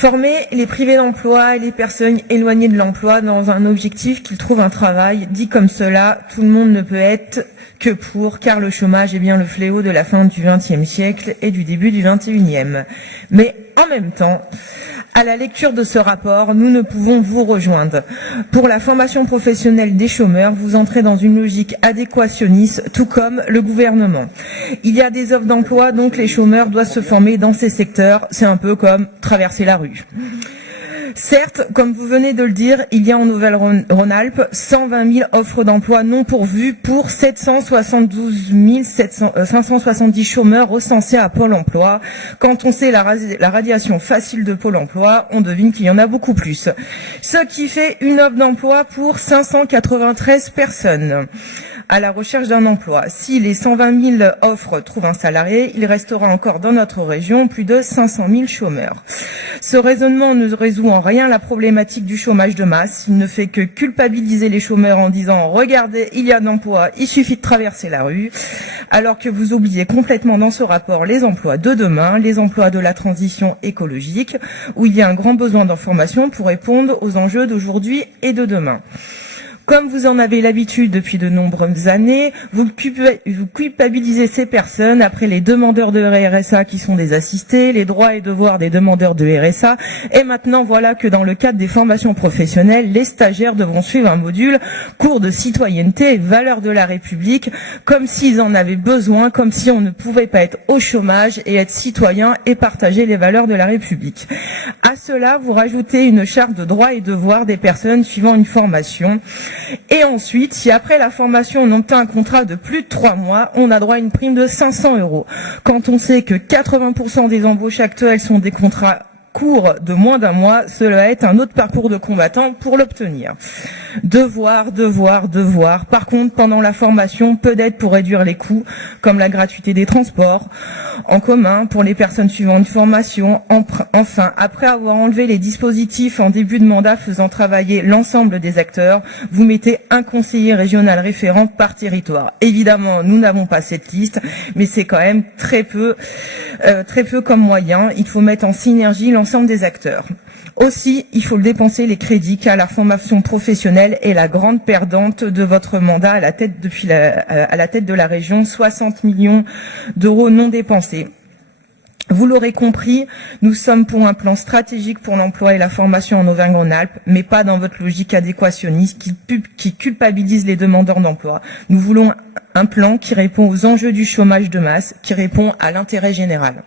Former les privés d'emploi et les personnes éloignées de l'emploi dans un objectif qu'ils trouvent un travail. Dit comme cela, tout le monde ne peut être que pour, car le chômage est bien le fléau de la fin du XXe siècle et du début du XXIe. Mais en même temps, à la lecture de ce rapport, nous ne pouvons vous rejoindre. Pour la formation professionnelle des chômeurs, vous entrez dans une logique adéquationniste, tout comme le gouvernement. Il y a des offres d'emploi, donc les chômeurs doivent se former dans ces secteurs. C'est un peu comme traverser la rue. Certes, comme vous venez de le dire, il y a en Nouvelle-Rhône-Alpes 120 000 offres d'emploi non pourvues pour 772 570 chômeurs recensés à Pôle emploi. Quand on sait la radiation facile de Pôle emploi, on devine qu'il y en a beaucoup plus. Ce qui fait une offre d'emploi pour 593 personnes à la recherche d'un emploi. Si les 120 000 offres trouvent un salarié, il restera encore dans notre région plus de 500 000 chômeurs. Ce raisonnement ne résout en rien la problématique du chômage de masse. Il ne fait que culpabiliser les chômeurs en disant « Regardez, il y a d'emplois, il suffit de traverser la rue », alors que vous oubliez complètement dans ce rapport les emplois de demain, les emplois de la transition écologique, où il y a un grand besoin d'information pour répondre aux enjeux d'aujourd'hui et de demain. Comme vous en avez l'habitude depuis de nombreuses années, vous culpabilisez ces personnes après les demandeurs de RSA qui sont des assistés, les droits et devoirs des demandeurs de RSA, et maintenant voilà que dans le cadre des formations professionnelles, les stagiaires devront suivre un module cours de citoyenneté et valeurs de la République, comme s'ils en avaient besoin, comme si on ne pouvait pas être au chômage et être citoyen et partager les valeurs de la République. À cela, vous rajoutez une charte de droits et devoirs des personnes suivant une formation. Et ensuite, si après la formation on obtient un contrat de plus de 3 mois, on a droit à une prime de 500 €. Quand on sait que 80% des embauches actuelles sont des contrats courts de moins d'un mois, cela est un autre parcours de combattant pour l'obtenir. Devoir, devoir, devoir. Par contre, pendant la formation, peu d'aide pour réduire les coûts, comme la gratuité des transports en commun pour les personnes suivant une formation. Enfin, après avoir enlevé les dispositifs en début de mandat faisant travailler l'ensemble des acteurs, vous mettez un conseiller régional référent par territoire. Évidemment, nous n'avons pas cette liste, mais c'est quand même très peu comme moyen. Il faut mettre en synergie l'ensemble des acteurs. Aussi, il faut dépenser les crédits car la formation professionnelle est la grande perdante de votre mandat à la tête de la région, 60 millions d'euros non dépensés. Vous l'aurez compris, nous sommes pour un plan stratégique pour l'emploi et la formation en Auvergne-Rhône-Alpes, mais pas dans votre logique adéquationniste qui culpabilise les demandeurs d'emploi. Nous voulons un plan qui répond aux enjeux du chômage de masse, qui répond à l'intérêt général.